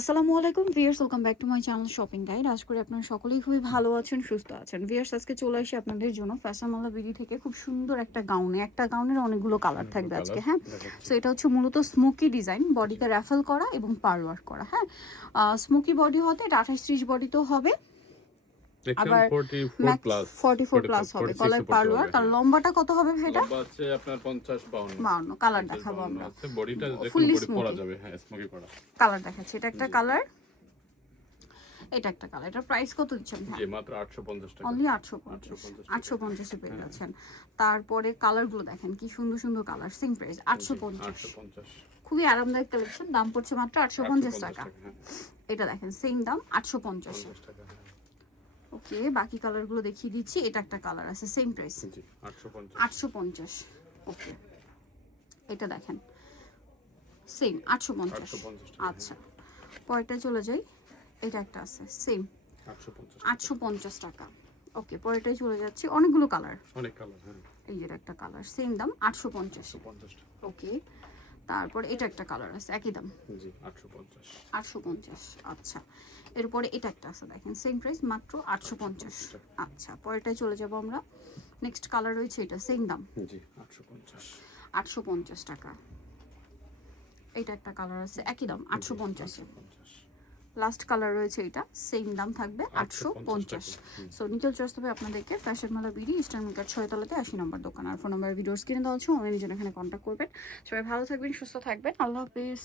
আসসালামু আলাইকুম viewers, welcome back to my channel shopping guide. আশা করি আপনারা সকলেই খুবই ভালো আছেন, সুস্থ আছেন। ভিউয়ার্স, আজকে চলে আসি আপনাদের জন্য ফ্যাশনওয়ালা বিডি থেকে খুব সুন্দর একটা গাউনের অনেকগুলো কালার থাকবে আজকে। হ্যাঁ, সো এটা হচ্ছে মূলত স্মোকি ডিজাইন, বডিতে র্যাফেল করা এবং পার্ল ওয়ার্ক করা। হ্যাঁ, স্মোকি বডি হতে এটা 28-30 বডি তো হবে, আবার 44 প্লাস 44 প্লাস হবে। গলায় পার্ল ওয়ার্ক। আর লম্বাটা কত হবে সেটা? লম্বা আছে আপনার 50 52 কালার দেখাবো আমরা। আছে বডিটা দেখুন, ফুললি বডি পরা যাবে। হ্যাঁ, স্মোকি করা কালার দেখাচ্ছি। এটা একটা কালার, এটা একটা কালার। এটার প্রাইস কত দিচ্ছেন ভাই? জি মাত্র 850 টাকা। অনলি 850 এ পেয়ে যাচ্ছেন। তারপরে কালারগুলো দেখেন কি সুন্দর সুন্দর কালার। Same price 850। খুবই আরামদায়ক কালেকশন। দাম পড়ছে মাত্র 850 টাকা। এটা দেখেন সেম দাম 850 টাকা। ওকে, বাকি কালারগুলো দেখিয়ে দিচ্ছি। এটা একটা কালার আছে সেম প্রাইস জি 850। ওকে, এটা দেখেন সেম 850। আচ্ছা, পরেরটা চলে যাই। এটা একটা আছে সেম 850 টাকা। ওকে, পরেরটাই চলে যাচ্ছি। অনেকগুলো কালার, অনেক কালার। হ্যাঁ, এই যে একটা কালার সেম দাম 850। ওকে, তারপর এটা একটা কালার আছে একই দাম জি 850। আচ্ছা, এরপরে এটা একটা আছে দেখেন সেম প্রাইস মাত্র 850। আচ্ছা, পরেরটাই চলে যাব আমরা। নেক্সট কালার রয়েছে এটা সেম দাম জি 850 টাকা। এটা একটা কালার আছে একই দাম 850। লাস্ট কালার রয়েছে এটা সেম দাম থাকবে 850। সো নিতে চলে হবে আপনাদেরকে ফ্যাশনওয়ালা বিডি, ইস্টার্ন মার্কেট 6 তলাতে 80 নম্বর দোকান। আর ফোন নাম্বার ভিডিওর স্ক্রিনে দেওয়া আছে, অনলাইনে জন্য এখানে কন্ট্যাক্ট করবেন। সবাই ভালো থাকবেন, সুস্থ থাকবেন। আল্লাহ হাফেজ।